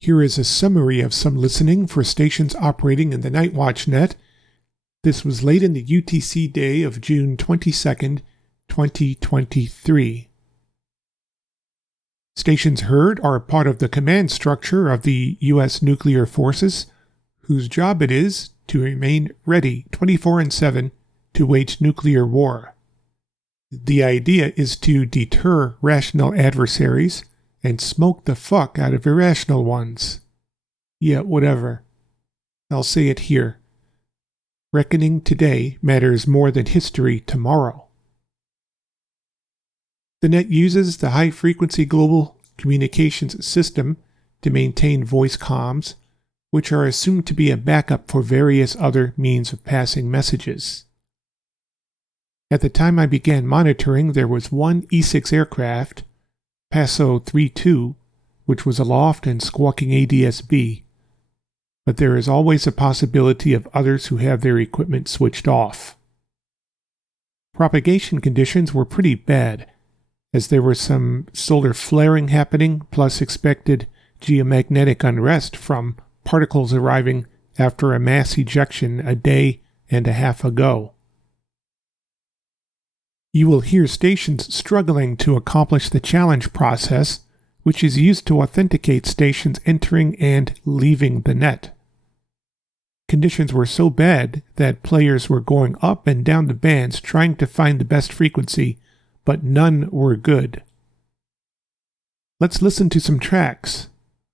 Here is a summary of some listening for stations operating in the Nightwatch Net. This was late in the UTC day of June 22nd, 2023. Stations heard are part of the command structure of the U.S. nuclear forces, whose job it is to remain ready 24/7 to wage nuclear war. The idea is to deter rational adversaries and smoke the fuck out of irrational ones. Yeah, whatever. I'll say it here. Reckoning today matters more than history tomorrow. The net uses the high-frequency global communications system to maintain voice comms, which are assumed to be a backup for various other means of passing messages. At the time I began monitoring, there was one E6 aircraft, Paso 32, which was aloft and squawking ADS-B, but there is always a possibility of others who have their equipment switched off. Propagation conditions were pretty bad, as there was some solar flaring happening, plus expected geomagnetic unrest from particles arriving after a mass ejection a day and a half ago. You will hear stations struggling to accomplish the challenge process, which is used to authenticate stations entering and leaving the net. Conditions were so bad that players were going up and down the bands trying to find the best frequency, but none were good. Let's listen to some tracks.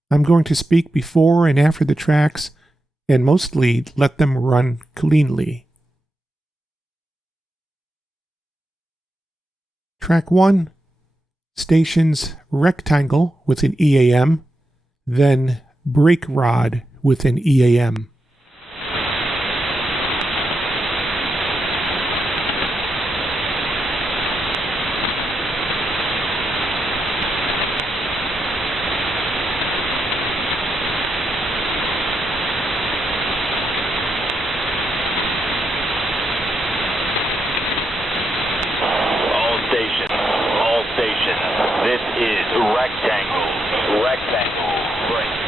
I'm going to speak before and after the tracks, and mostly let them run cleanly. Track 1, stations rectangle with an EAM, then brake rod with an EAM. This is rectangle, brake.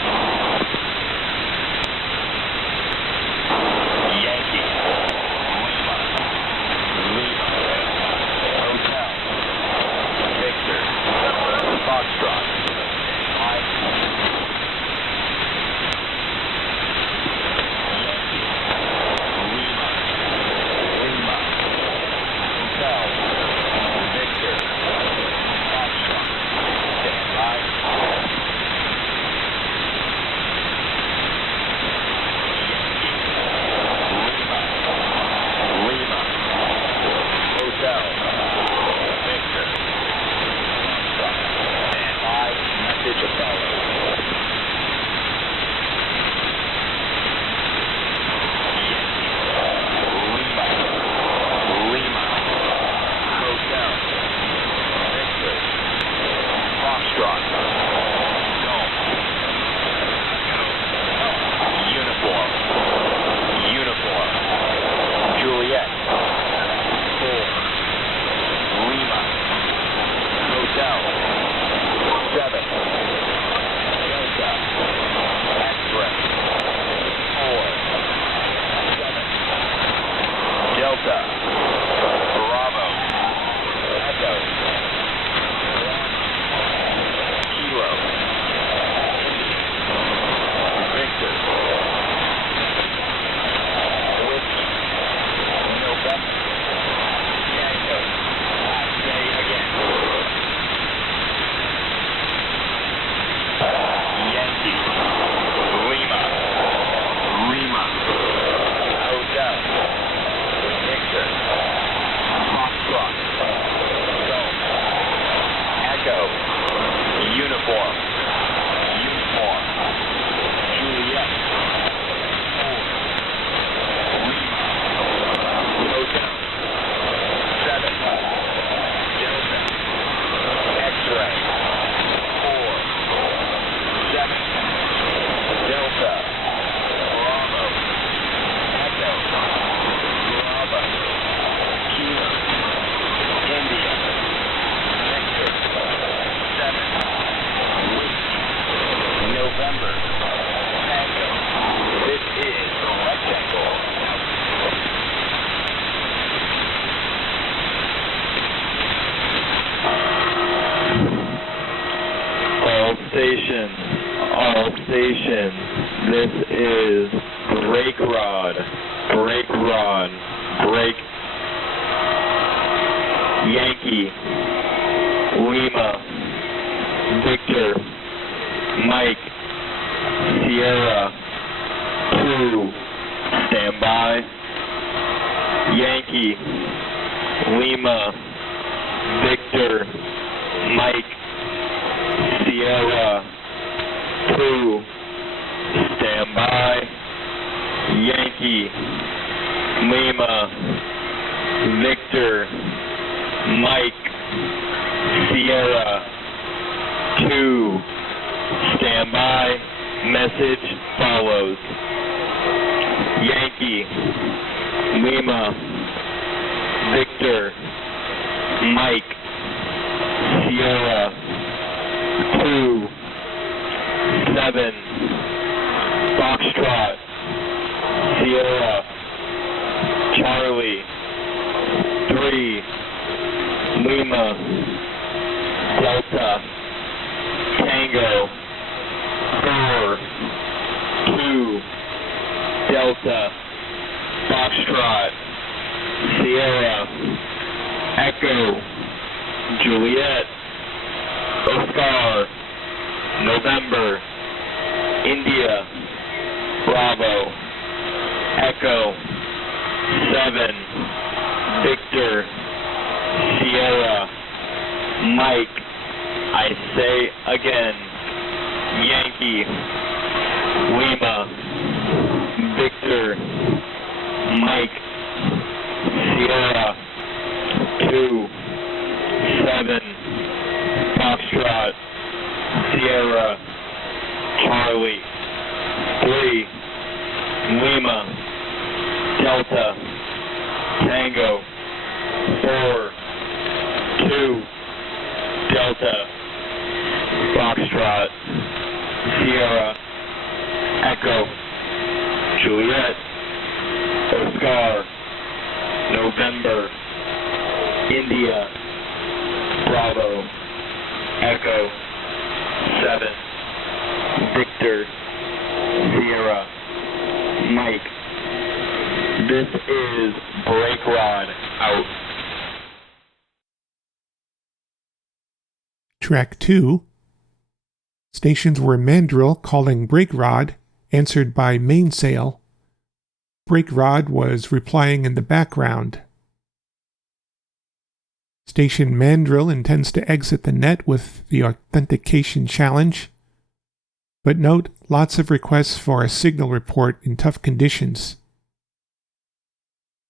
all stations, this is break rod, break, Yankee, Lima, Victor, Mike, Sierra, 2, stand by, Yankee, Lima, Victor, Mike, Sierra, 2, stand by, Yankee, Lima, Victor, Mike, Sierra, 2, stand by, message follows, Yankee, Lima, Victor, Mike, Sierra, 2, 7, Foxtrot, Sierra, Charlie, 3, Lima, Delta, Tango, 4, 2, Delta, Foxtrot, Sierra, Echo, Juliet, Oscar, November, India, Bravo, Echo, 7, Victor, Sierra, Mike, I say again, Yankee, Lima, Victor, Mike, Sierra, 2, 7, Foxtrot, Sierra, Charlie, 3, Lima, Delta, Tango, 4, 2, Delta, Foxtrot, Sierra, Echo, Juliet, Oscar, November, India, Bravo, Echo, 7, Victor, Sierra, Mike. This is Break Rod out. Track 2. Stations were MANDRILL calling Break Rod, answered by MAINSAIL. Break Rod was replying in the background. Station MANDRILL intends to exit the net with the authentication challenge. But note, lots of requests for a signal report in tough conditions.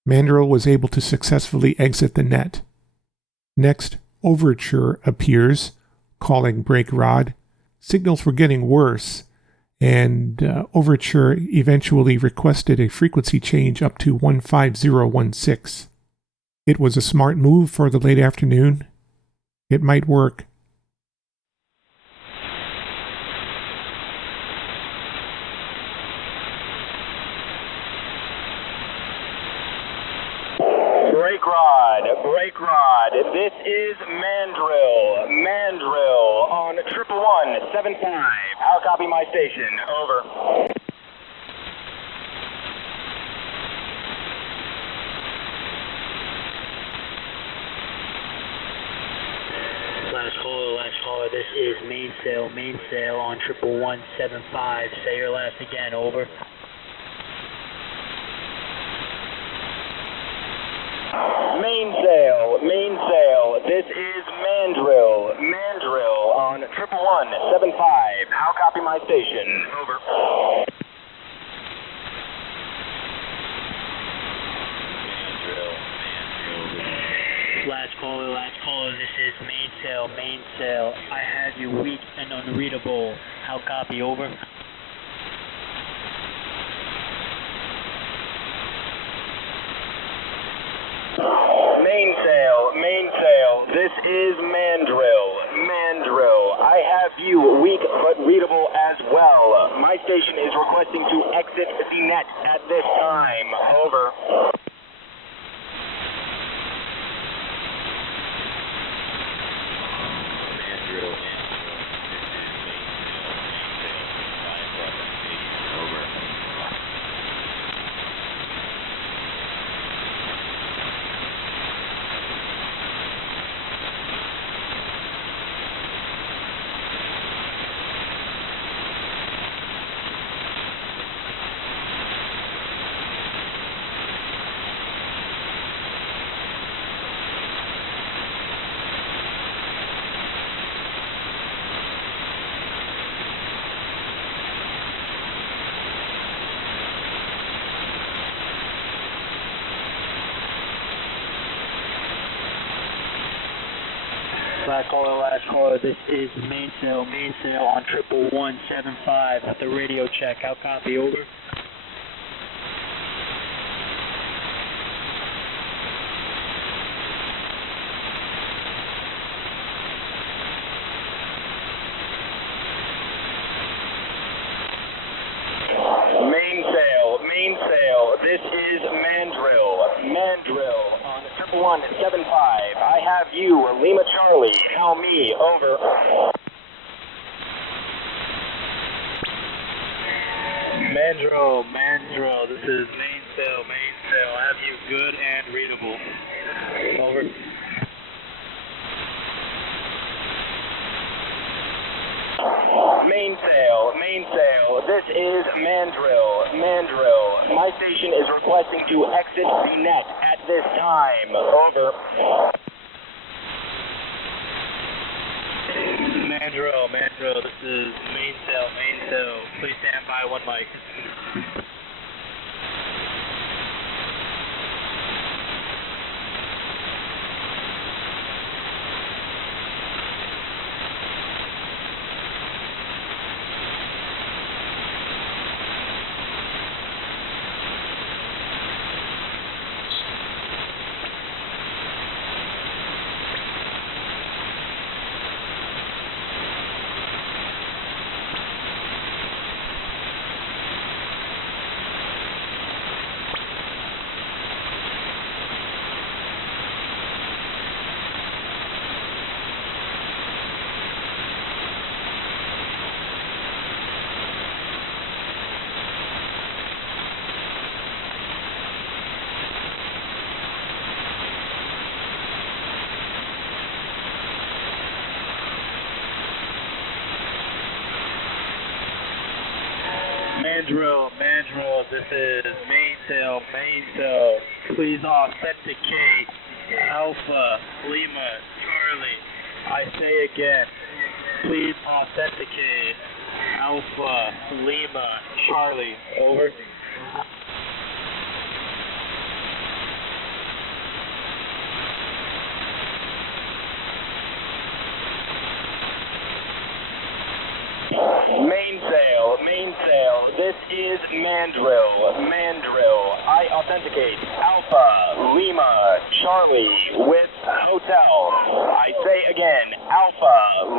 MANDRILL was able to successfully exit the net. Next, OVERTURE appears, calling Break Rod. Signals were getting worse, and OVERTURE eventually requested a frequency change up to 15016. It was a smart move for the late afternoon. It might work. Break Rod, this is MANDRILL on 11175. How copy my station? Over. Last caller, this is MAINSAIL on 11175. Say your last again, over. MAINSAIL, this is MANDRILL on 11175. How copy my station? Over. Last caller, this is MAINSAIL. I have you weak and unreadable. How copy, over? MAINSAIL, this is MANDRILL. I have you weak but readable as well. My station is requesting to exit the net at this time. Over. last caller, this is MAINSAIL on 11175 at the radio check. How copy, over? MAINSAIL, this is MANDRILL on 11175. I have you, Lima Charlie, tell me, over. MANDRILL, this is MAINSAIL, I have you good and readable, over. MAINSAIL, this is MANDRILL. My station is requesting to exit the net at this time. Over. MANDRILL, this is MAINSAIL. Please stand by, one mic. MANDRILL, this is MAINSAIL. Please authenticate Alpha Lima Charlie. I say again, please authenticate Alpha Lima Charlie. Over. MAINSAIL, this is MANDRILL. I authenticate Alpha Lima Charlie with hotel. I say again, Alpha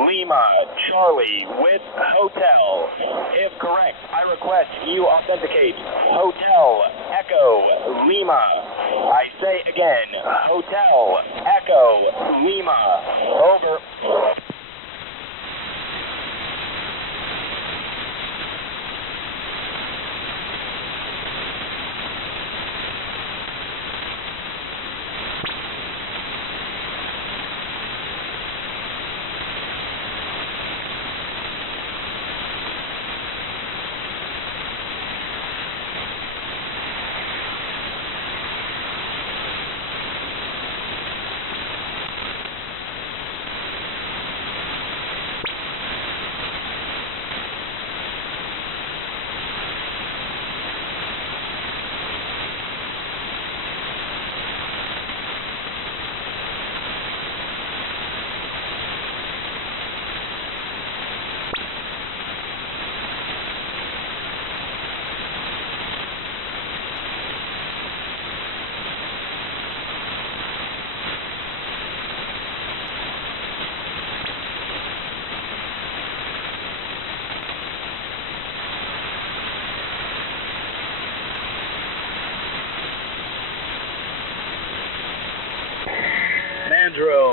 Lima Charlie with hotel. If correct, I request you authenticate Hotel Echo Lima. I say again, Hotel Echo Lima. Over.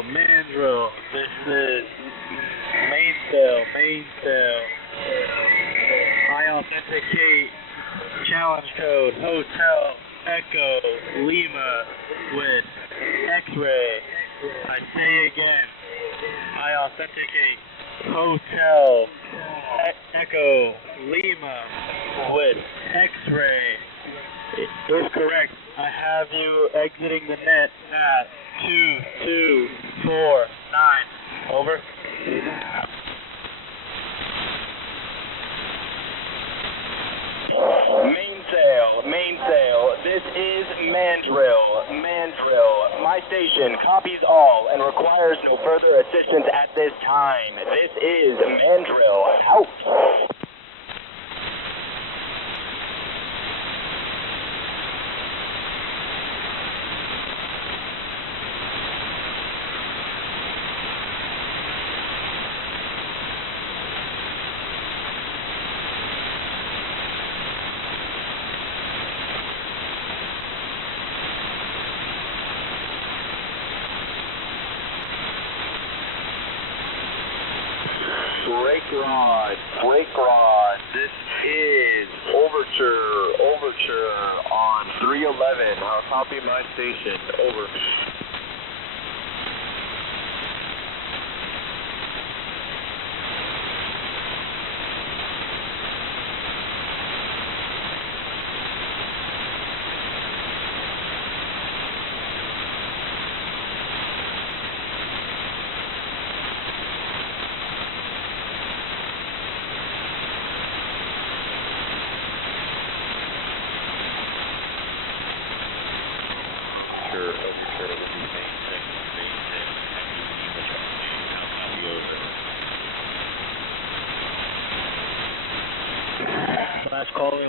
MANDRILL, this is MAINSAIL. I authenticate challenge code Hotel Echo Lima with X-ray. I say again, I authenticate Hotel Echo Lima with X-ray. If correct, I have you exiting the net at 2249. Over. MAINSAIL, this is MANDRILL. My station copies all and requires no further assistance at time. This is MANDRILL out. Break rod. This is Overture on 311. I'll copy my station. Over.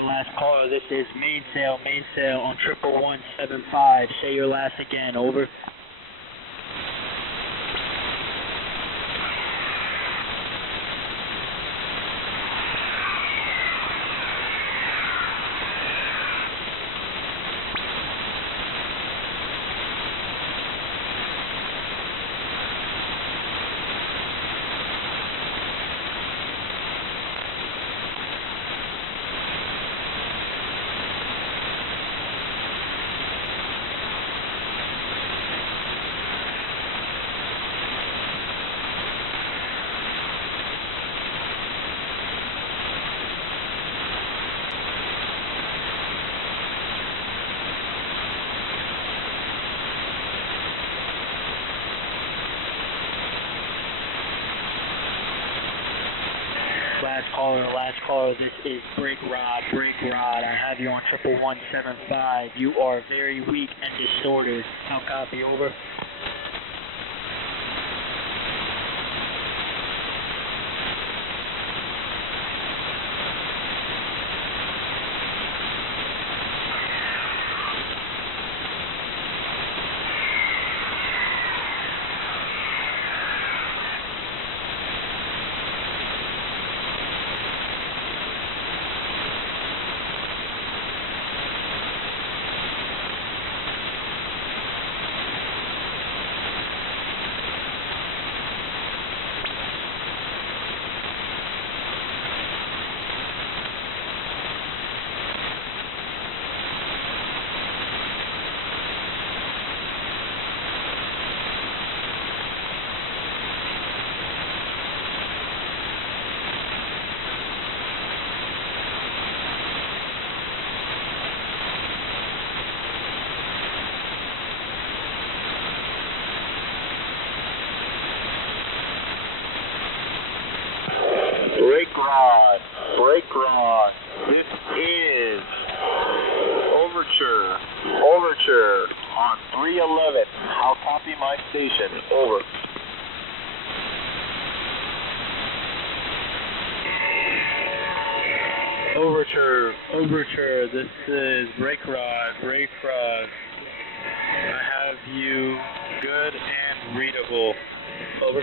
Last caller, this is MAINSAIL on 11175. Say your last again, over. Last caller, this is Break Rod. I have you on 11175. You are very weak and distorted. I'll copy, over. Break rod. This is Overture on 311. I'll copy my station. Over. Overture. This is Break rod. I have you good and readable. Over.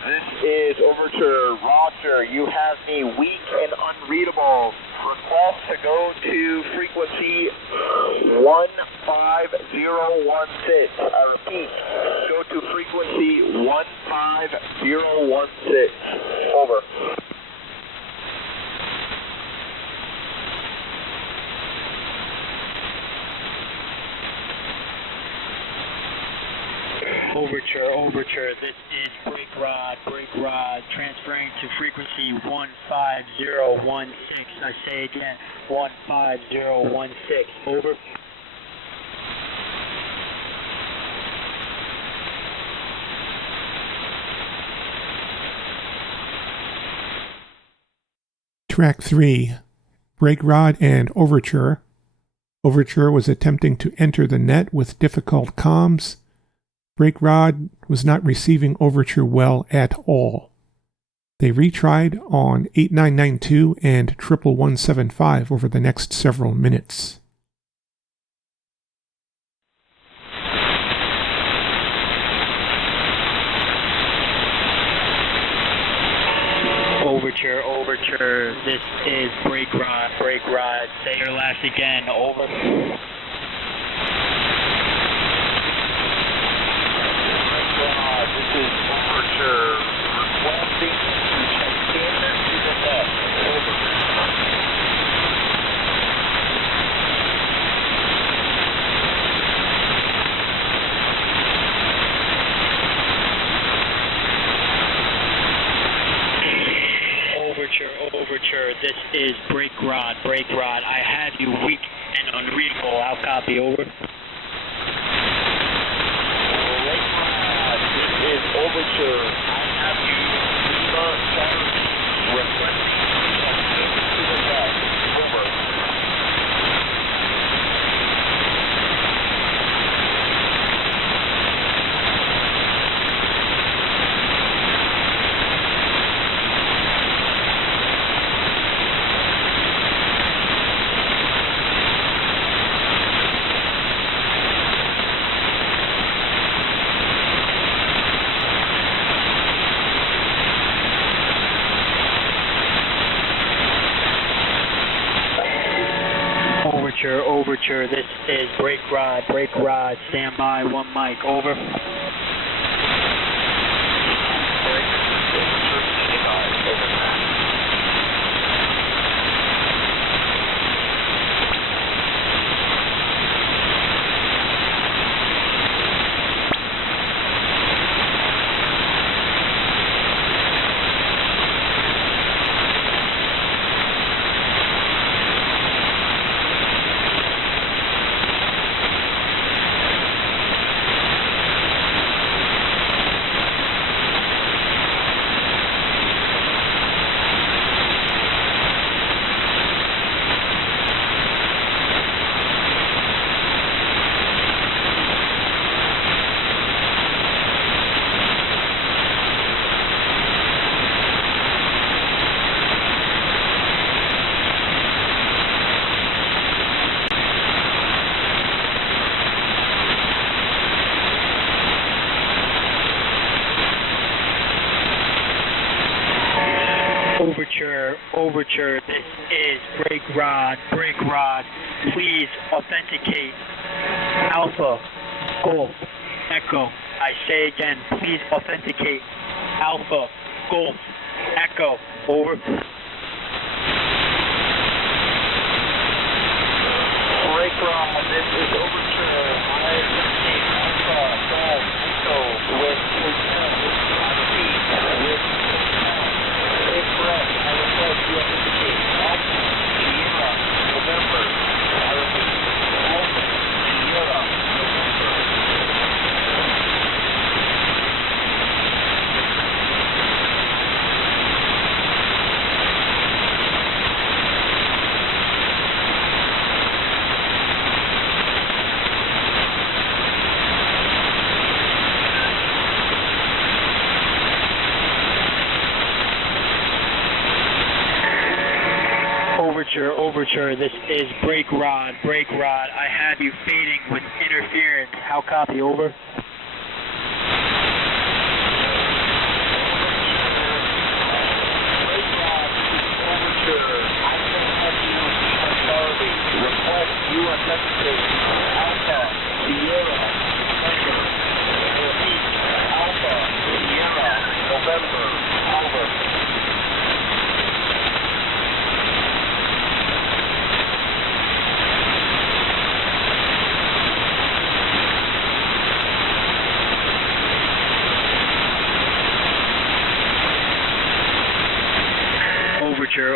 This is Overture. Roger, you have me weak and unreadable. Request to go to frequency 15016. I repeat, go to frequency 15016. Over. Overture, this is Break Rod, transferring to frequency 15016. I say again, 15016. Over. Track 3, Brake Rod and Overture. Overture was attempting to enter the net with difficult comms. Brake Rod was not receiving Overture well at all. They retried on 8992 and 11175 over the next several minutes. Overture, Overture, this is Brake Rod, say your last again, over. This is Overture, requesting to check in to the net, over. Overture, this is Brake Rod, I have you weak and unreadable, I'll copy, over. Brake Rod, this is Overture, I have you requesting to check in to the net, over. Overture, this is Brake Rod, stand by, one mic, over. Overture, this is Brake Rod, please authenticate Alpha, Golf, Echo. I say again, please authenticate Alpha, Golf, Echo, over. Brake Rod, this is Overture, I authenticate Alpha, Golf, Echo with I request you authenticate Alpha, Sierra, November. I repeat, Alpha, Sierra, November. Overture, this is Brake Rod, I have you fading with interference, how copy, over? Brake Rod, this is Overture, I can have you authority, request you authenticate Alpha, Sierra, November. I repeat, Alpha, Sierra, November, over.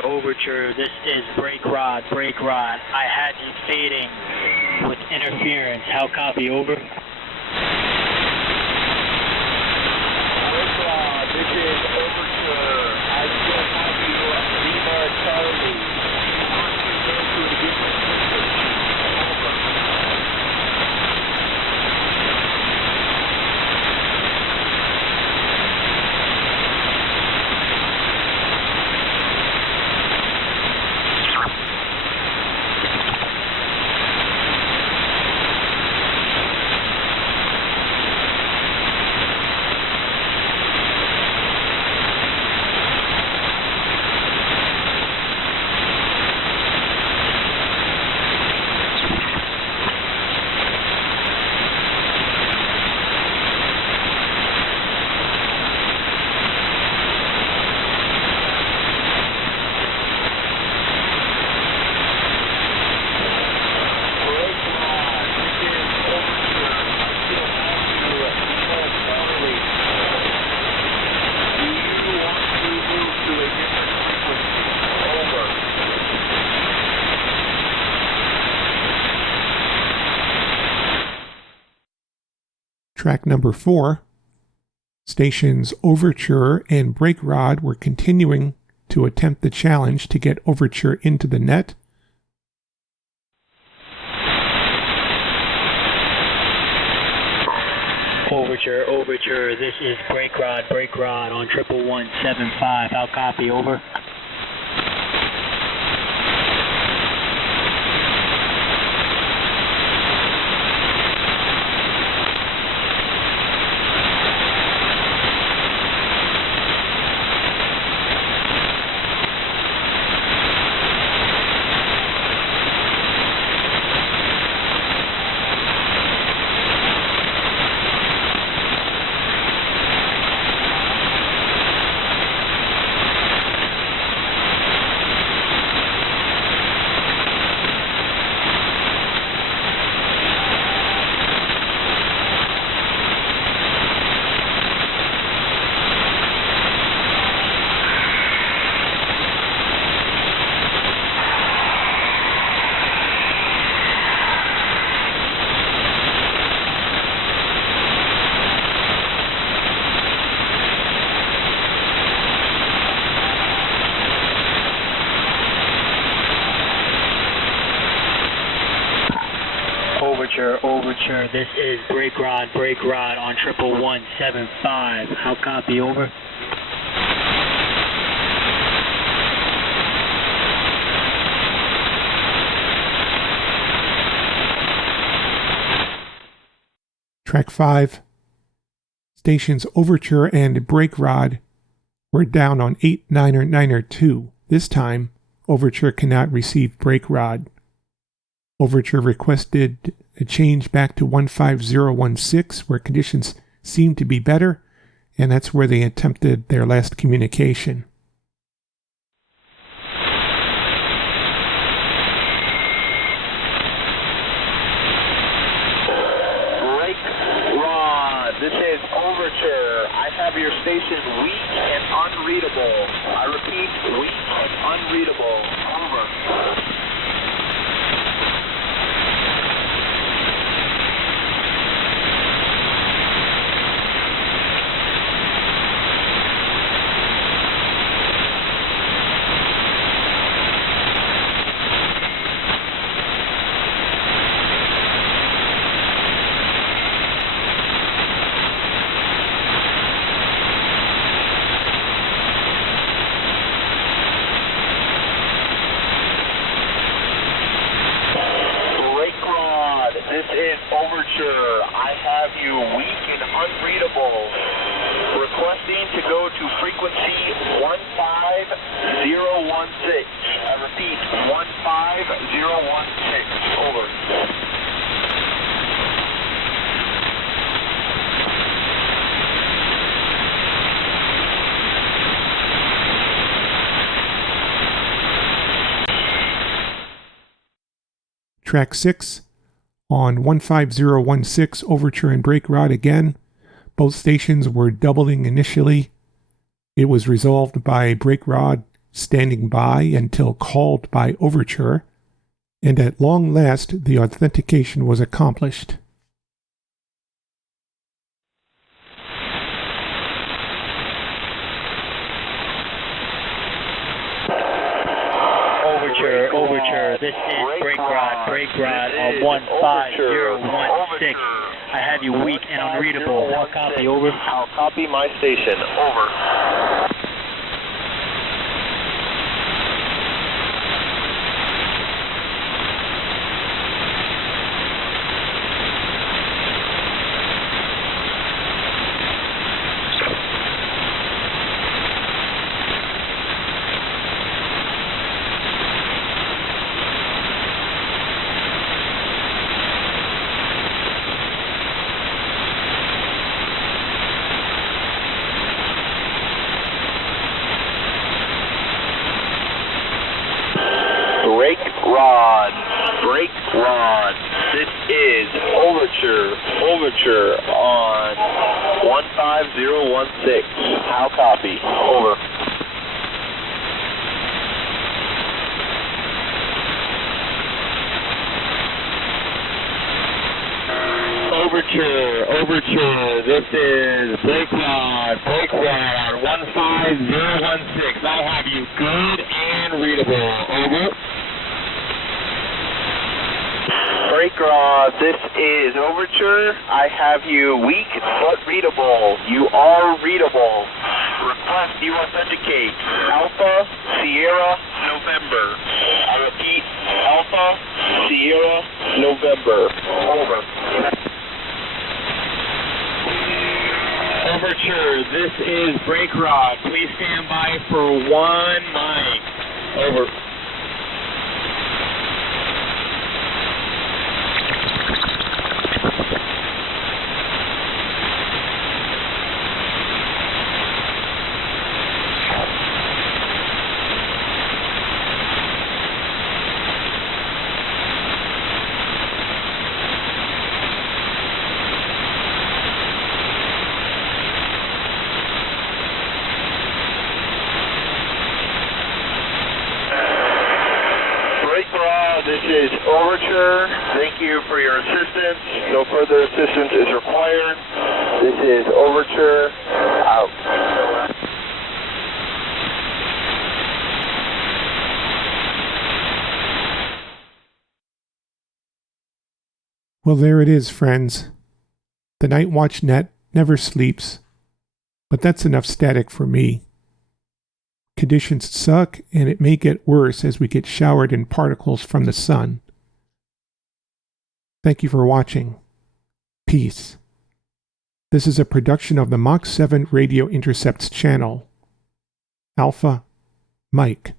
Overture, this is Brake Rod, I had you fading with interference, how copy, over? Brake Rod, this is Overture, I still have you Lima, Charlie. Track number 4. Stations Overture and Break Rod were continuing to attempt the challenge to get Overture into the net. Overture, this is Break Rod on 11175. How copy, over? Overture, this is Break Rod on 11175. How copy, over? Track 5. Stations Overture and Break Rod were down on 899er2. This time, Overture cannot receive Break Rod. Overture requested a change back to 15016, where conditions seemed to be better, and that's where they attempted their last communication. Break Rod, this is Overture. I have your station weak and unreadable. I repeat, weak and unreadable. Over. This is Overture. I have you weak and unreadable. Requesting to go to frequency 15016. I repeat, 15016. Over. Track 6. On 15016, Overture and Break Rod again. Both stations were doubling initially. It was resolved by Break Rod standing by until called by Overture, and at long last the authentication was accomplished. Overture, this is Break Rod on 15016. I have you weak and unreadable. How copy, over? I'll copy my station. Over. Break Rod. This is Overture on 15016. How copy? Over. Overture, this is blackout on 15016. I have you good and readable. Over. Breaker, this is Overture. I have you weak but readable. You are readable. Request you authenticate. Alpha, Sierra, November. I repeat, Alpha, Sierra, November. Over. Overture, this is Breakrod. Please stand by for 1 mic. Over. This is Overture. Thank you for your assistance. No further assistance is required. This is Overture. Out. Well, there it is, friends. The Nightwatch Net never sleeps, but that's enough static for me. Conditions suck, and it may get worse as we get showered in particles from the sun. Thank you for watching. Peace. This is a production of the Mach 7 Radio Intercepts channel. Alpha, Mike,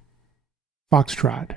Foxtrot.